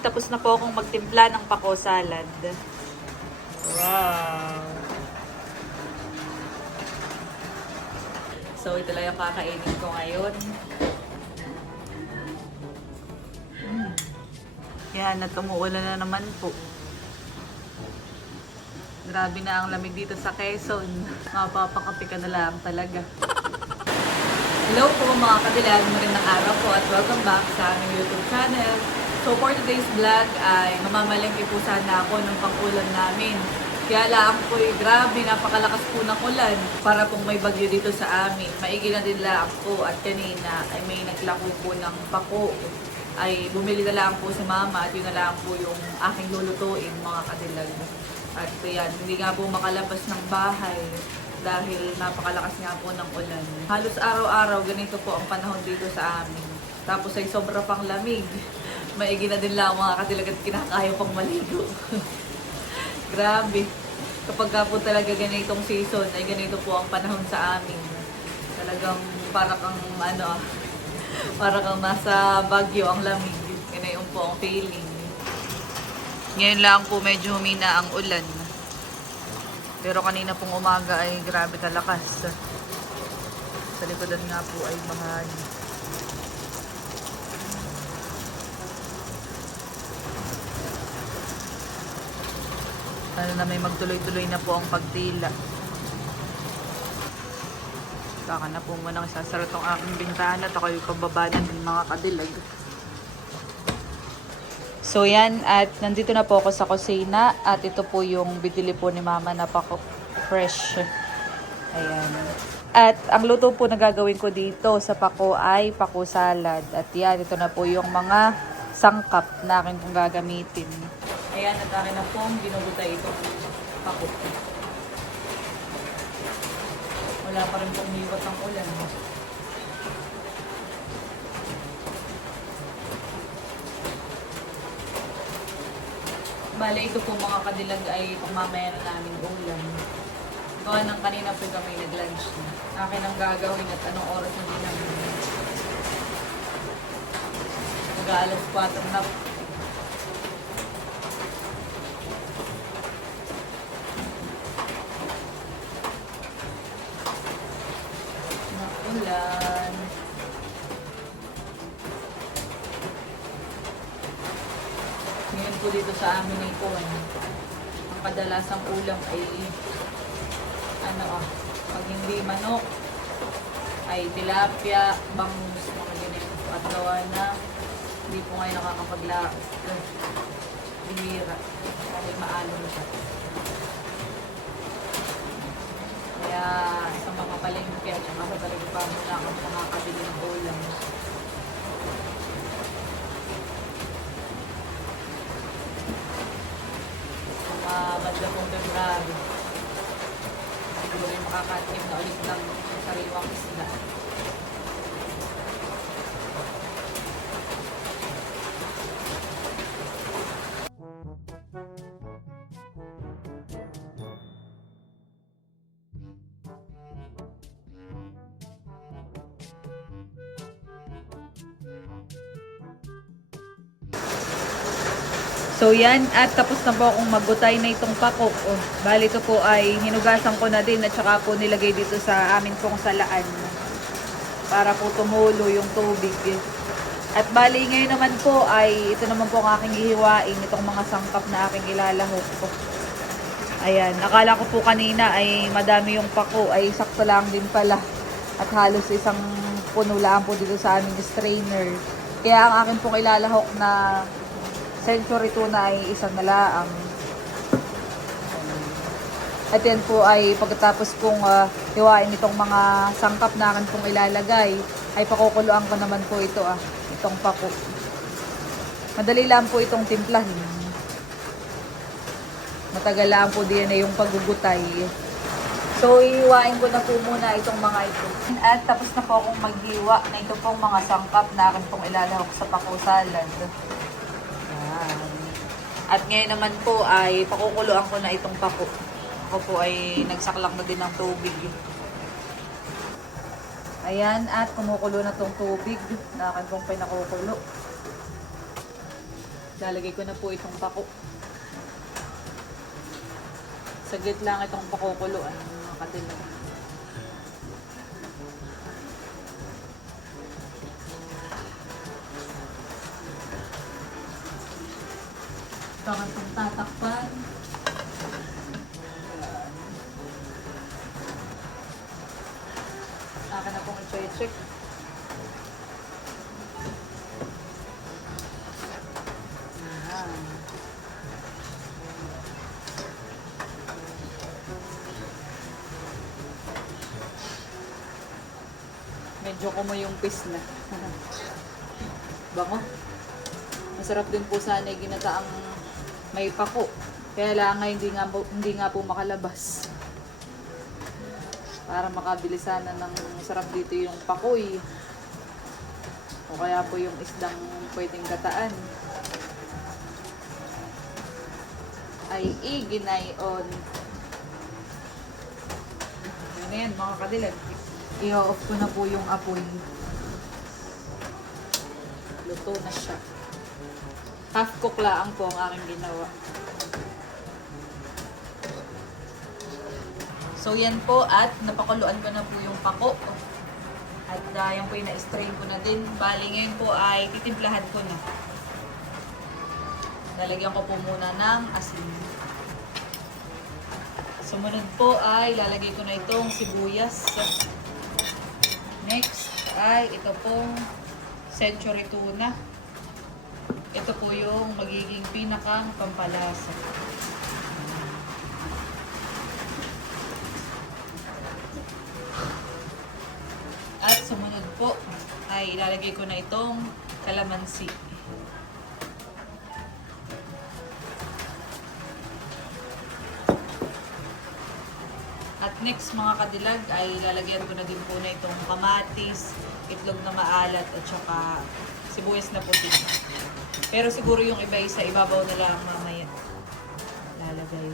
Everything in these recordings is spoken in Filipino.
Tapos na po akong magtimpla ng pako salad. Wow! So, ito lang yung kakainin ko ngayon. Yan, at umuulan na naman po. Grabe na ang lamig dito sa Quezon. Mapapakapi ka na lang talaga. Hello po mga kadilag, magandang araw po at welcome back sa aming YouTube channel. So for today's vlog ay mamamalengke po sana ako ng pang-ulam namin. Kaya lang po grabe, napakalakas po ng ulan. Para pong may bagyo dito sa amin. Maigi na din lang po at kanina ay may naglako po ng pako. Ay bumili na lang po si mama at yun na lang po yung aking lulutuin mga kadilag. At yan, hindi nga po makalabas ng bahay dahil napakalakas nga po ng ulan. Halos araw-araw ganito po ang panahon dito sa amin. Tapos ay sobra pang lamig. Maigi na din lang mga kadilag at kinakaya pang maligo. Grabe. Kapag ka po talaga ganitong season ay ganito po ang panahon sa amin. Talagang para kang para kang nasa Baguio ang lamig. Ganyan po ang feeling. Ngayon lang po medyo humina ang ulan. Pero kanina pong umaga ay grabe kalakas. Sa likodan nga po ay bahay. Ano na may magtuloy-tuloy na po ang pagtila. Saka na po muna isasara tong aking bintana at ako yung pababa na din mga kadilag. So yan, at nandito na po ako sa kusina at ito po yung binili po ni mama na pako fresh. Ayan. At ang luto po na gagawin ko dito sa pako ay pako salad. At yan, ito na po yung mga sangkap na akin kong gagamitin. Ayan, at akin na pong binubutay ito pako. Wala pa rin pong miwat ang ulan. Bale, ito po mga kadilag ay pamamaya na namin ulam. Gawa ng kanina po kami nag-lunch na. Akin ang gagawin at anong oras hindi namin. Mag-aalas 4 na po. Ulan. Ngayon po dito sa amin ay ang kadalasang ulam ay pag hindi manok ay tilapia, bangus, mga ganito. At gawa na hindi po ngayon nakakapaglaos. Bihira. Dahil maalon siya. Kaya sa mga palengke at saka sa talaga pa muna ako nakakabili ng ulam. Badla pong February. Siguro yung makakatim na ulit ng sariwang isla. So yan, at tapos na po akong magbutay na itong pako. Bali ito po ay hinugasan ko na din at saka po nilagay dito sa amin pong salaan para po tumulo yung tubig. At bali ngayon naman po ay ito naman po ang aking hihiwain, itong mga sangkap na aking ilalahok po. Ayan, akala ko po kanina ay madami yung pako, ay sakto lang din pala. At halos isang puno lang po dito sa aming strainer. Kaya ang akin pong ilalahok na Century tuna ay isang nalaang. At yan po ay pagkatapos kong hiwain itong mga sangkap na akin pong ilalagay, ay pakukuluan ko naman po ito itong pako. Madali lang po itong timplahin. Matagal lang po din na yung paggugutay. So ihiwain ko na po muna itong mga ito. At tapos na po akong maghiwa na ito pong mga sangkap na akin pong ilalahok sa pako salad. At ngayon naman po ay pakukuluan ko na itong pako. Ako po ay nagsaklak na din ng tubig. Ayan, at kumukulo na tong tubig na akin pong pinakukulo. Lalagay ko na po itong pako. Saglit lang itong pakukuluan, mga kadilag. Baka itong tatakpan. Akin na pong i-check. Medyo kumuyumpis na. Bango. Masarap din po sana yung ginataang may pako. Kaya lang hindi nga po makalabas. Para makabili sana ng masarap dito yung pakoy. O kaya po yung isdang pwedeng gataan. Ay iginayon. Yun na yan mga kadilag. I-off ko na po yung apoy. Luto na siya. Half cook lang po ang aking ginawa. So yan po at napakuluan ko na po yung pako. At yan po yung na-strain ko na din. Bali ngayon po ay titimplahan ko na. Lalagyan ko po muna ng asin. Sumunod po ay lalagay ko na itong sibuyas. Next ay ito pong century tuna. Ito po yung magiging pinakang pampalasa. At sumunod po ay ilalagay ko na itong kalamansi. At next mga kadilag ay lalagyan ko na din po na itong kamatis, itlog na maalat at saka sibuyas na puti. Pero siguro yung iba sa ibabaw na lang mamaya. Lalagay.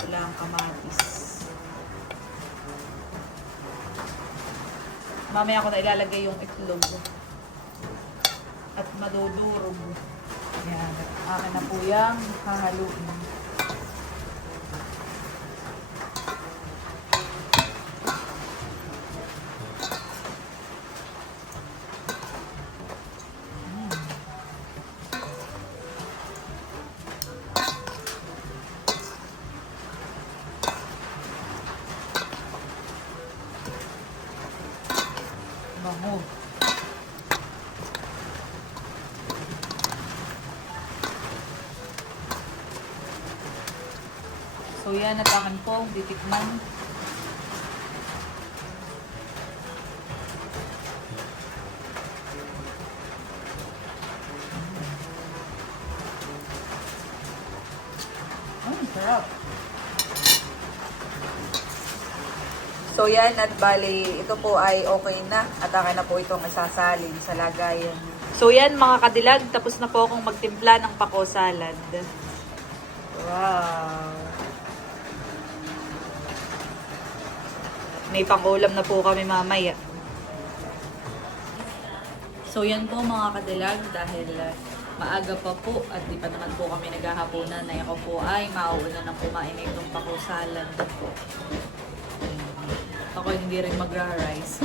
Wala ang kamatis. Mamaya ko na ilalagay yung itlog. At madudurog. Yan. Akin na po yung hahaluin. Bango. So yan, at akin pong titikman. Sarap. So yan, at bali, ito po ay okay na. At akin na po itong isasalin sa lagayan. So yan mga kadilag, tapos na po akong magtimpla ng pako salad. Wow! May pangulam na po kami mamaya. So yan po mga kadilag, dahil maaga pa po at di pa naman po kami naghahaponan, na ako po ay mauuna ng kumain na itong pako salad po. Ako hindi rin magra-rice.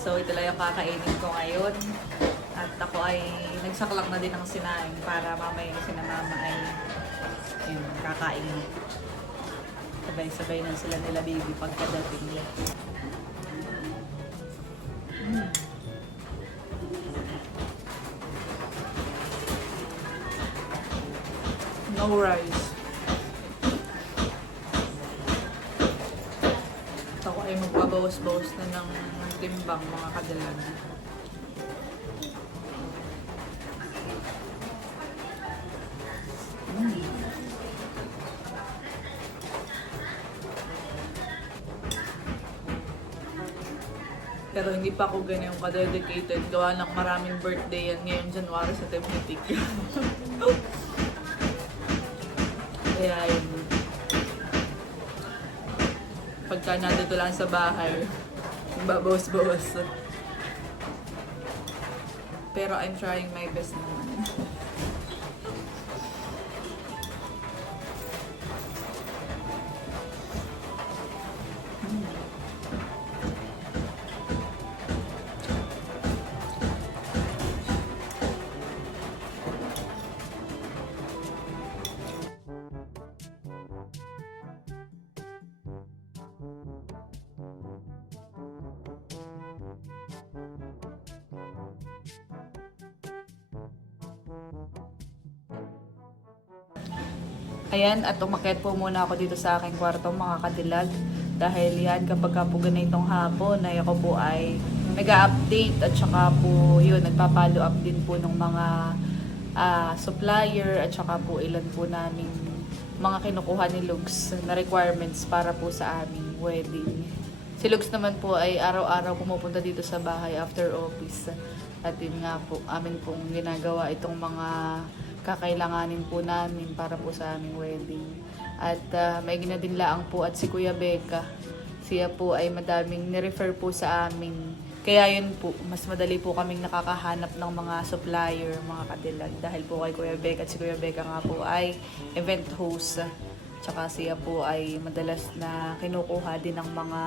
So ito lang yung kakainin ko ngayon. At ako ay nagsaklak na din ng sinaing para mamaya si na mama ay yun, kakain. Sabay-sabay na sila nila baby pagkadating nila. No rice. Ako ay magbabawas-bawas na ng timbang mga kadilag. Pero hindi pa ako ganyan ka-dedicated. Gawa ng maraming birthday yan ngayon January sa Tepnitik. Kaya yun. Pagka nandito lang sa bahay, babawas-bawas. pero I'm trying my best naman. Ayan, at umakyat po muna ako dito sa aking kwarto mga kadilag. Dahil yan, kapag ka po ganitong hapon, ay ako po ay nag-update at saka po yun, nagpa-follow up din po ng mga supplier at saka po ilan po namin mga kinukuha ni Lugs na requirements para po sa aming wedding. Si Lugs naman po ay araw-araw pumupunta dito sa bahay after office. At yun nga po, amin pong ginagawa itong mga kakailanganin po namin para po sa aming wedding. At may ginadinlaang po at si Kuya Becca. Siya po ay madaming nirefer po sa amin. Kaya yun po, mas madali po kaming nakakahanap ng mga supplier, mga kadilag. Dahil po kay Kuya Becca at si Kuya Becca nga po ay event host. Tsaka siya po ay madalas na kinukuha din ng mga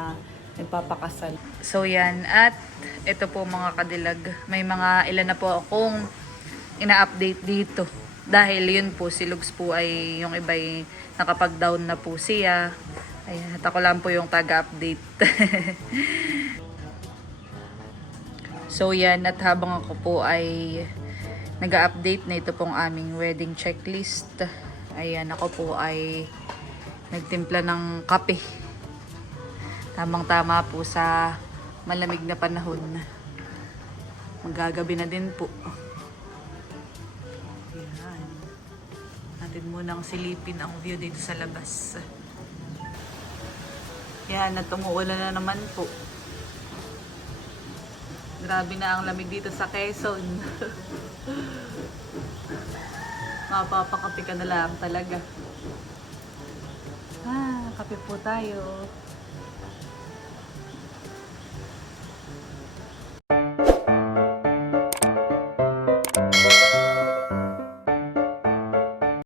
nagpapakasal. So yan, at ito po mga kadilag, may mga ilan na po akong ina-update dito. Dahil yun po, si Lugs po ay yung iba'y nakapag-down na po siya. Ayan, at ako lang po yung taga-update. So yan, at habang ako po ay nag-update na ito pong aming wedding checklist. Ayan, ako po ay nagtimpla ng kape. Tamang-tama po sa malamig na panahon. Magagabi na din po. Ayan. Natin munang silipin ang view dito sa labas. Yan, at umuulan na naman po. Grabe na ang lamig dito sa Quezon. Mapapakapi ka na lang talaga. Kape po tayo.